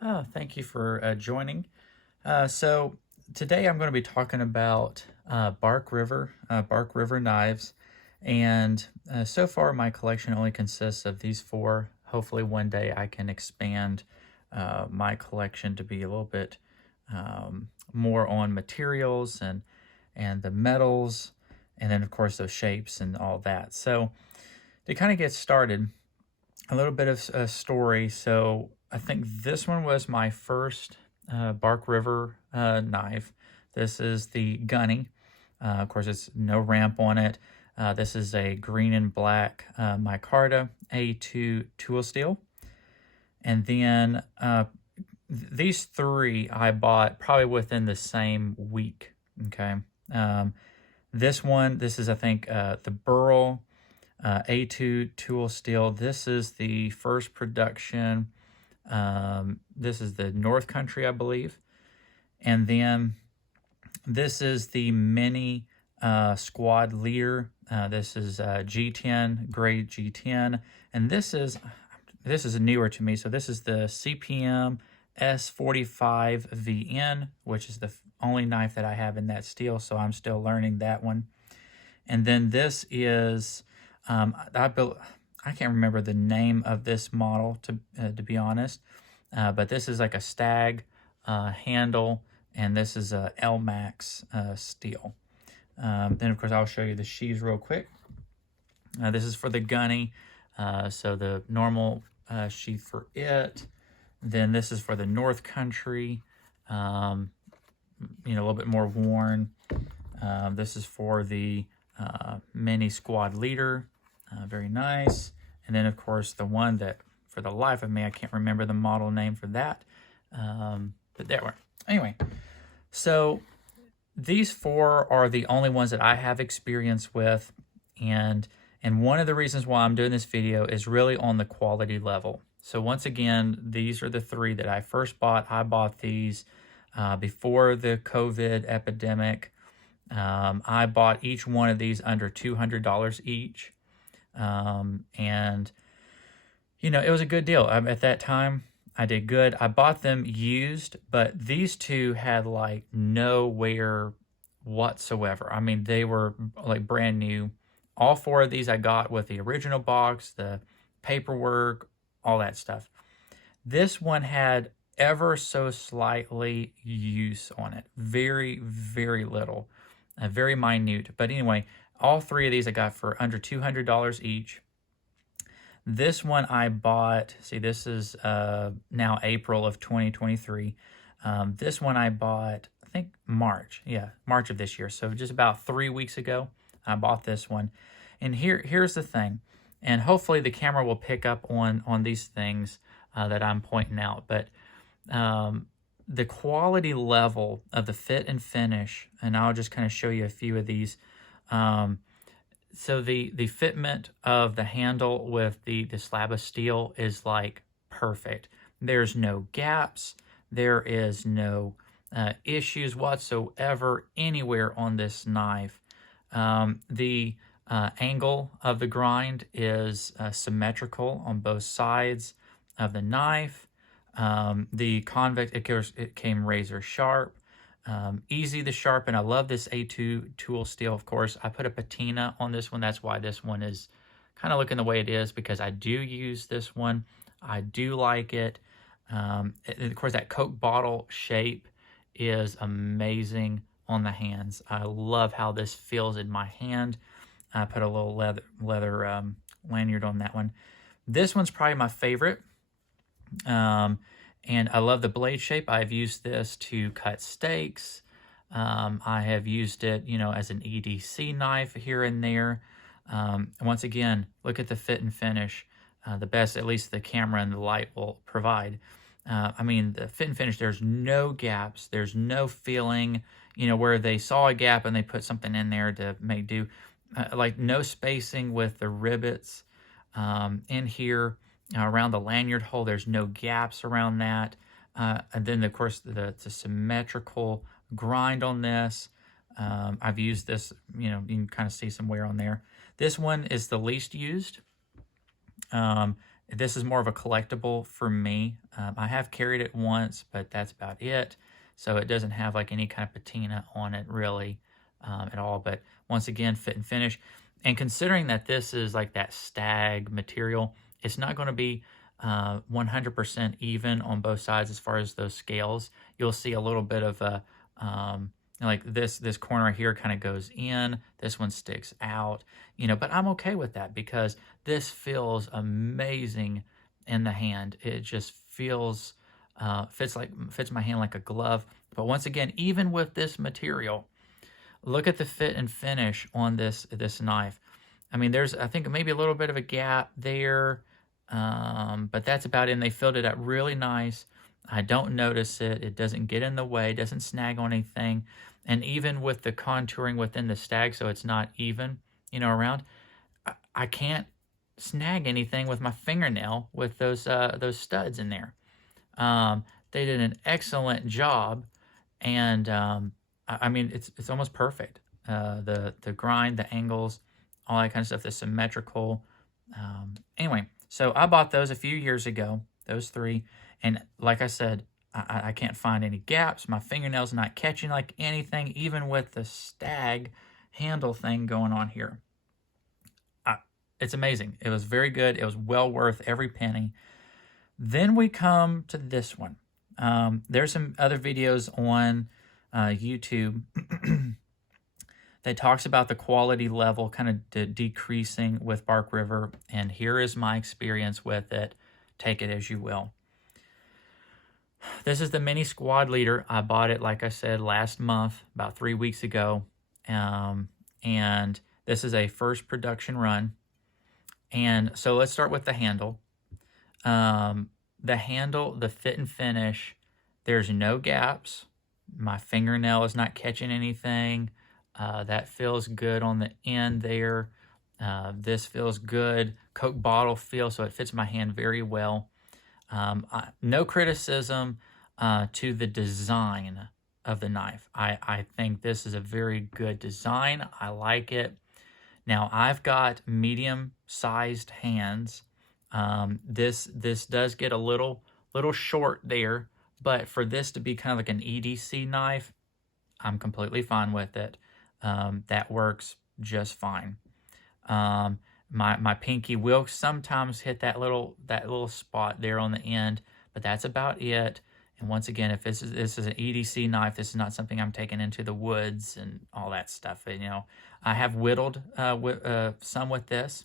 Thank you for joining. So today I'm going to be talking about Bark River knives, and so far my collection only consists of these four. Hopefully one day I can expand my collection to be a little bit more on materials and the metals, and then of course those shapes and all that. So to kind of get started, a little bit of a story. So I think this one was my first Bark River knife. This is the Gunny. Of course, it's no ramp on it. This is a green and black micarta A2 tool steel. And then these three I bought probably within the same week. Okay. Um, this is, I think, the Burl A2 tool steel. This is the first production. This is the North Country, I believe. And then this is the mini squad leader. This is G10, grade G10. And this is newer to me. So this is the CPM S45VN, which is the only knife that I have in that steel. So I'm still learning that one. And then this is, I can't remember the name of this model to be honest, but this is like a Stag handle, and this is a L-Max steel. Then of course I'll show you the sheaths real quick. This is for the Gunny, so the normal sheath for it. Then this is for the North Country, a little bit more worn. This is for the mini squad leader, very nice. And then of course the one that for the life of me I can't remember the model name for that, but there were. Anyway, so these four are the only ones that I have experience with, and one of the reasons why I'm doing this video is really on the quality level. So once again, these are the three that I first bought. I bought these before the COVID epidemic. I bought each one of these under $200 each. And, it was a good deal. At that time, I did good. I bought them used, but these two had like no wear whatsoever. I mean, they were like brand new. All four of these I got with the original box, the paperwork, all that stuff. This one had ever so slightly use on it. Very, very little. Very minute. But anyway, all three of these I got for under $200 each. This one I bought, see, this is now April of 2023. This one I bought, I think March. Yeah, March of this year. So just about 3 weeks ago, I bought this one. And here's the thing. And hopefully the camera will pick up on these things that I'm pointing out. But the quality level of the fit and finish, and I'll just kind of show you a few of these. So the fitment of the handle with the slab of steel is like perfect. There's no gaps. There is no issues whatsoever anywhere on this knife. The angle of the grind is symmetrical on both sides of the knife. The convex, it came razor sharp. Easy to sharpen. I love this A2 tool steel, of course. I put a patina on this one. That's why this one is kind of looking the way it is, because I do use this one. I do like it. Of course, that Coke bottle shape is amazing on the hands. I love how this feels in my hand. I put a little leather lanyard on that one. This one's probably my favorite. And I love the blade shape. I've used this to cut steaks. I have used it, as an EDC knife here and there. Once again, look at the fit and finish. The best, at least the camera and the light will provide. I mean, the fit and finish, there's no gaps. There's no feeling, where they saw a gap and they put something in there to make do. Like no spacing with the rivets in here. Around the lanyard hole, there's no gaps around that. And then, of course, the symmetrical grind on this. I've used this, you can kind of see some wear on there. This one is the least used. This is more of a collectible for me. I have carried it once, but that's about it. So it doesn't have like any kind of patina on it really at all. But once again, fit and finish. And considering that this is like that stag material, it's not going to be 100% even on both sides as far as those scales. You'll see a little bit of a, like this corner here kind of goes in, this one sticks out, but I'm okay with that because this feels amazing in the hand. It just feels, fits my hand like a glove. But once again, even with this material, look at the fit and finish on this knife. I mean, there's, I think, maybe a little bit of a gap there, but that's about it. And they filled it up really nice. I don't notice it. It doesn't get in the way, doesn't snag on anything. And even with the contouring within the stag, so it's not even, around, I can't snag anything with my fingernail with those studs in there. They did an excellent job, and I mean, it's almost perfect. The grind, the angles, all that kind of stuff, the symmetrical. Anyway, so I bought those a few years ago, those three, and like I said, I can't find any gaps. My fingernail's not catching like anything, even with the stag handle thing going on here. It's amazing. It was very good. It was well worth every penny. Then we come to this one. There's some other videos on YouTube that talks about the quality level kind of decreasing with Bark River, and here is my experience with it. Take it as you will. This is the Mini Squad Leader. I bought it, like I said, last month, about 3 weeks ago, and this is a first production run. And so let's start with the handle. The handle, the fit and finish, there's no gaps. My fingernail is not catching anything. That feels good on the end there. This feels good. Coke bottle feel, so it fits my hand very well. No criticism to the design of the knife. I think this is a very good design. I like it. Now, I've got medium-sized hands. This does get a little short there, but for this to be kind of like an EDC knife, I'm completely fine with it. That works just fine. My pinky will sometimes hit that little spot there on the end, but that's about it. And once again, if this is an EDC knife, this is not something I'm taking into the woods and all that stuff. I have whittled some with this,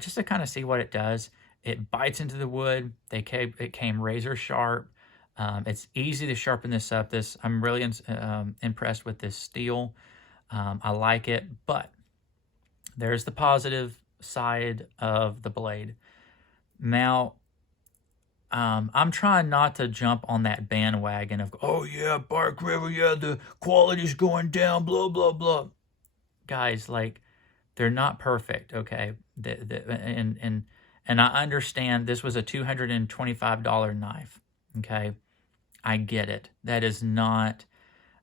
just to kind of see what it does. It bites into the wood. It came razor sharp. It's easy to sharpen this up. I'm really impressed with this steel. I like it, but there's the positive side of the blade. Now, I'm trying not to jump on that bandwagon of, oh yeah, Bark River, yeah, the quality's going down, blah, blah, blah. Guys, like, they're not perfect, okay? And I understand this was a $225 knife, okay? I get it. That is not,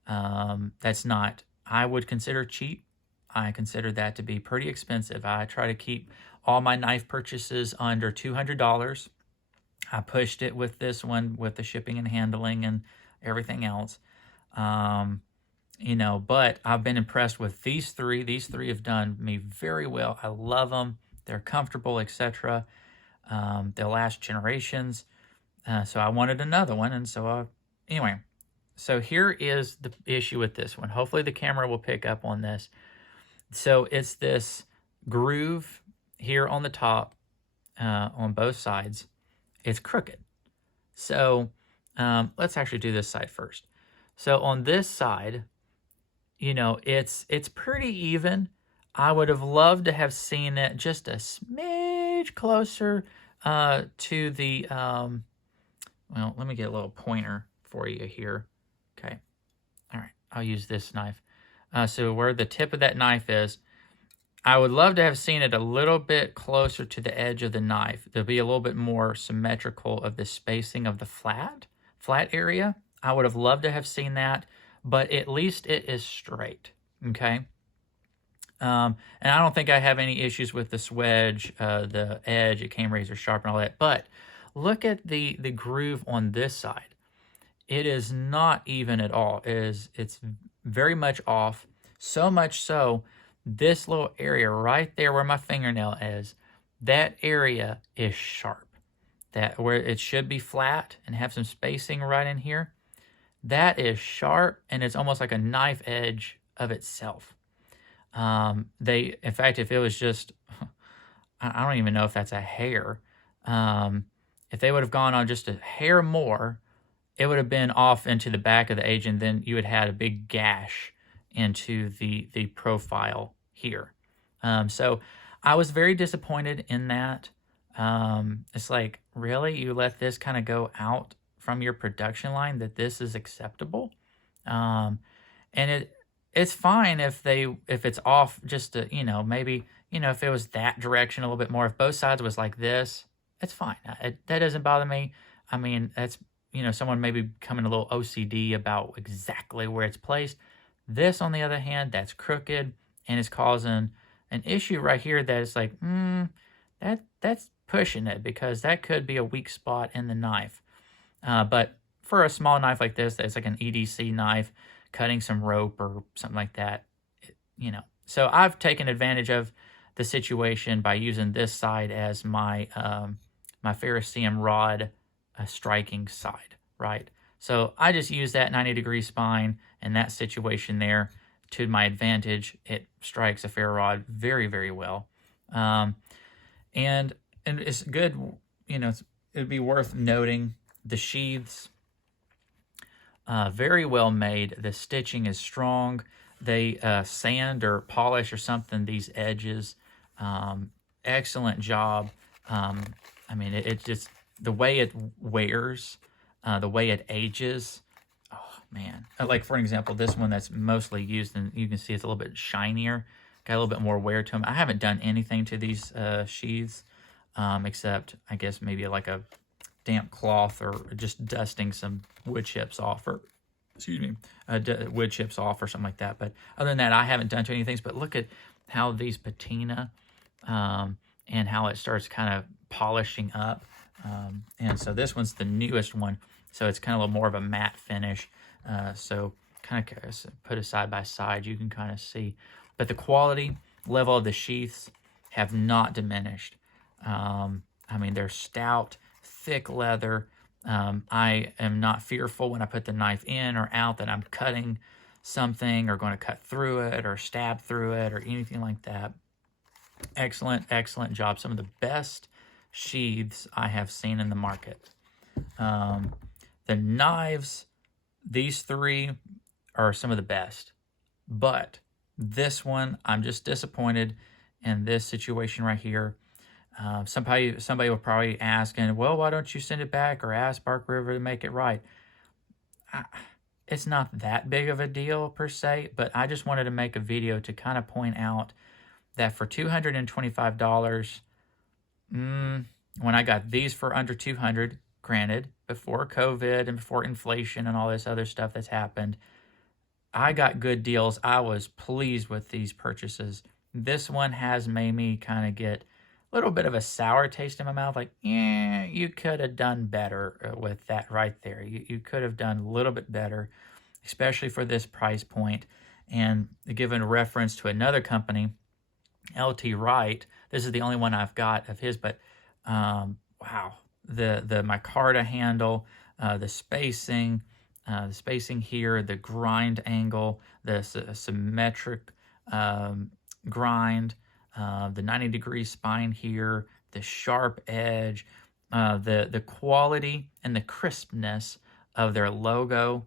that's not, I would consider cheap. I consider that to be pretty expensive. I try to keep all my knife purchases under $200. I pushed it with this one with the shipping and handling and everything else. But I've been impressed with these three. These three have done me very well. I love them. They're comfortable, etc. They'll last generations. So I wanted another one. And so, anyway, so here is the issue with this one. Hopefully the camera will pick up on this. So it's this groove here on the top, on both sides. It's crooked. So let's actually do this side first. So on this side, it's pretty even. I would have loved to have seen it just a smidge closer to the, well, let me get a little pointer for you here. Okay. All right. I'll use this knife. So where the tip of that knife is, I would love to have seen it a little bit closer to the edge of the knife. There'll be a little bit more symmetrical of the spacing of the flat area. I would have loved to have seen that, but at least it is straight, okay? And I don't think I have any issues with the swedge, the edge. It came razor sharp and all that. But look at the groove on this side. It is not even at all. It's very much off. So much so, this little area right there where my fingernail is, that area is sharp. That where it should be flat and have some spacing right in here, that is sharp, and it's almost like a knife edge of itself. In fact, if it was just, I don't even know if that's a hair. If they would have gone on just a hair more, it would have been off into the back of the edge, and then you would have had a big gash into the profile here. So I was very disappointed in that. It's like, really? You let this kind of go out from your production line, that this is acceptable? And it's fine if it's off just to, maybe, if it was that direction a little bit more, if both sides was like this, it's fine. That doesn't bother me. I mean, that's, someone maybe becoming a little OCD about exactly where it's placed. This, on the other hand, that's crooked and it's causing an issue right here that is like, that's pushing it, because that could be a weak spot in the knife. But for a small knife like this, that's like an EDC knife, cutting some rope or something like that, So I've taken advantage of the situation by using this side as my my Ferrocerium rod striking side, right? So I just use that 90-degree spine in that situation there to my advantage. It strikes a ferro rod very, very well. And it's good, it'd be worth noting the sheaths, very well made. The stitching is strong. They sand or polish or something these edges. Excellent job. I mean, it just, the way it wears, the way it ages, oh man. Like, for example, this one that's mostly used, and you can see it's a little bit shinier, got a little bit more wear to them. I haven't done anything to these sheaths, except I guess maybe like a damp cloth or just dusting some wood chips off, or wood chips off or something like that. But other than that, I haven't done too many things. But look at how these patina and how it starts kind of polishing up. And so this one's the newest one, so it's kind of a little more of a matte finish. So kind of put it side by side, you can kind of see. But the quality level of the sheaths have not diminished. I mean, they're stout, thick leather. I am not fearful when I put the knife in or out that I'm cutting something or going to cut through it or stab through it or anything like that. Excellent, excellent job. Some of the best sheaths I have seen in the market. The knives, these three are some of the best, but this one, I'm just disappointed in this situation right here. Somebody will probably ask, and well, why don't you send it back or ask Bark River to make it right? It's not that big of a deal per se, but I just wanted to make a video to kind of point out that for $225, when I got these for under $200, granted, before COVID and before inflation and all this other stuff that's happened, I got good deals. I was pleased with these purchases. This one has made me kind of get a little bit of a sour taste in my mouth. Like, yeah, you could have done better with that right there. You could have done a little bit better, especially for this price point. And given a reference to another company, LT Wright, this is the only one I've got of his, but wow, the micarta handle, the spacing here, the grind angle, the symmetric grind, the 90-degree spine here, the sharp edge, the quality and the crispness of their logo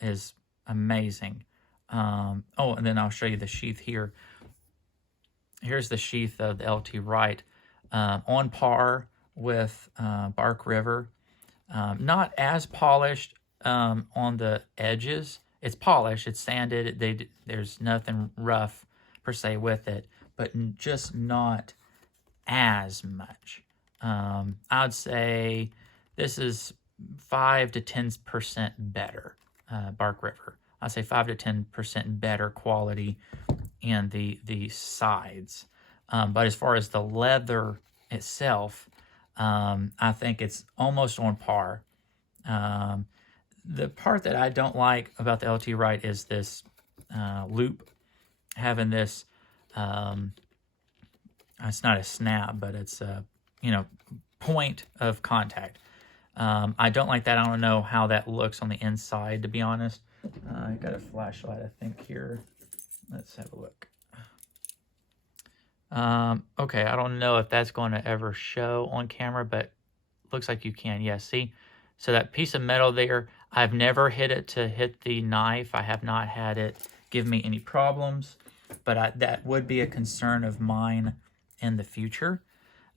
is amazing. Oh, and then I'll show you the sheath here. Here's the sheath of the LT Wright, on par with Bark River. Not as polished on the edges. It's polished, it's sanded, there's nothing rough per se with it, but just not as much. I'd say this is 5 to 10% better, Bark River. I'd say 5 to 10% better quality and the sides. But as far as the leather itself, I think it's almost on par. The part that I don't like about the LT Wright is this loop, having this, it's not a snap, but it's a, point of contact. I don't like that. I don't know how that looks on the inside, to be honest. I got a flashlight, I think, here. Let's have a look. Okay, I don't know if that's going to ever show on camera, but looks like you can. Yeah, see? So that piece of metal there, I've never hit it to hit the knife. I have not had it give me any problems, but that would be a concern of mine in the future.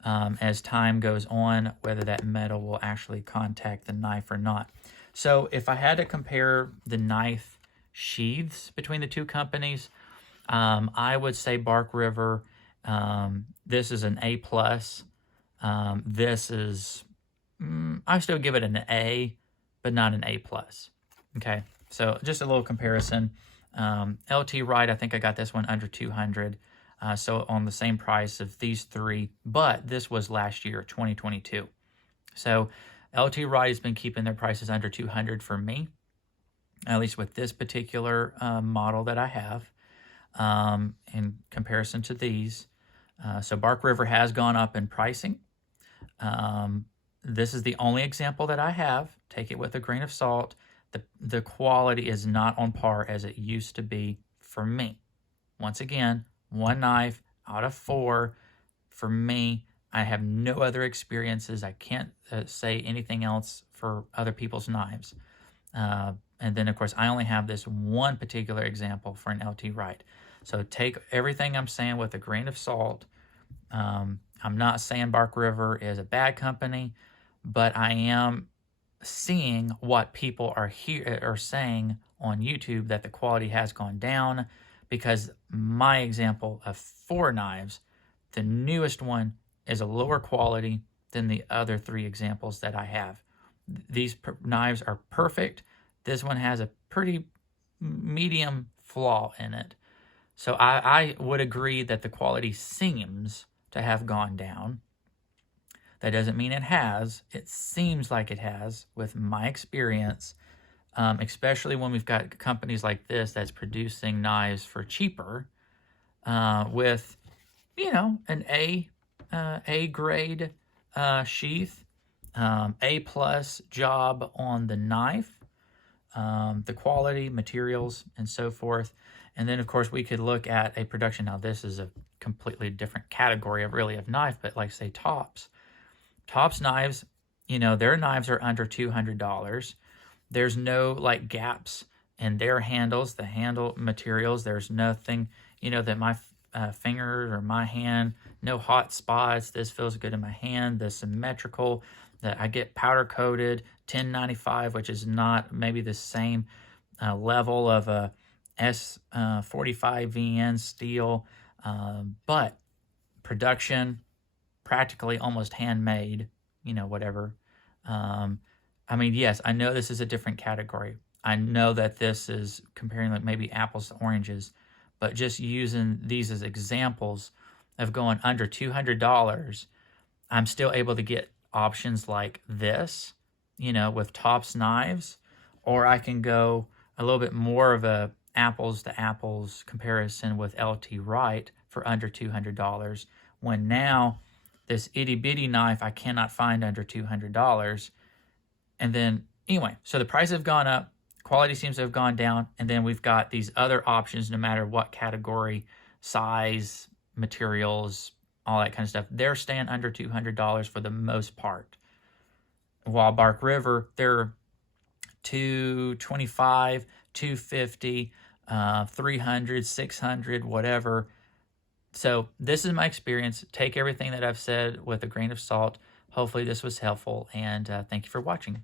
As time goes on, whether that metal will actually contact the knife or not. So if I had to compare the knife sheaths between the two companies, I would say Bark River, this is an A+. This is, I still give it an A, but not an A+. Okay, so just a little comparison. LT Wright, I think I got this one under 200. So on the same price of these three, but this was last year, 2022. So LT Wright has been keeping their prices under 200 for me, at least with this particular model that I have, in comparison to these. So Bark River has gone up in pricing. This is the only example that I have. Take it with a grain of salt. The quality is not on par as it used to be for me. Once again, one knife out of 4 for me. I have no other experiences. I can't say anything else for other people's knives. And then, of course, I only have this one particular example for an LT Wright. So take everything I'm saying with a grain of salt. I'm not saying Bark River is a bad company, but I am seeing what people are saying on YouTube, that the quality has gone down, because my example of 4 knives, the newest one is a lower quality than the other 3 examples that I have. These knives are perfect. This one has a pretty medium flaw in it. So I would agree that the quality seems to have gone down. That doesn't mean it has. It seems like it has with my experience. Especially when we've got companies like this that's producing knives for cheaper, with, an A grade sheath, A+ job on the knife, the quality, materials, and so forth. And then, of course, we could look at a production. Now, this is a completely different category of knife, but like, say, Tops. Tops knives, their knives are under $200. There's no gaps in their handles, the handle materials. There's nothing, that my finger or my hand, no hot spots. This feels good in my hand. The symmetrical, that I get powder coated, 1095, which is not maybe the same level of a S45VN steel, but production, practically almost handmade, whatever. Yes, I know this is a different category. I know that this is comparing maybe apples to oranges, but just using these as examples of going under $200, I'm still able to get options like this, with Tops knives, or I can go a little bit more of a apples to apples comparison with LT Wright for under $200, when now this itty bitty knife I cannot find under $200. And then, anyway, so the prices have gone up, quality seems to have gone down, and then we've got these other options, no matter what category, size, materials, all that kind of stuff. They're staying under $200 for the most part. While Bark River, they're $225, $250, $300, $600, whatever. So this is my experience. Take everything that I've said with a grain of salt. Hopefully this was helpful, and thank you for watching.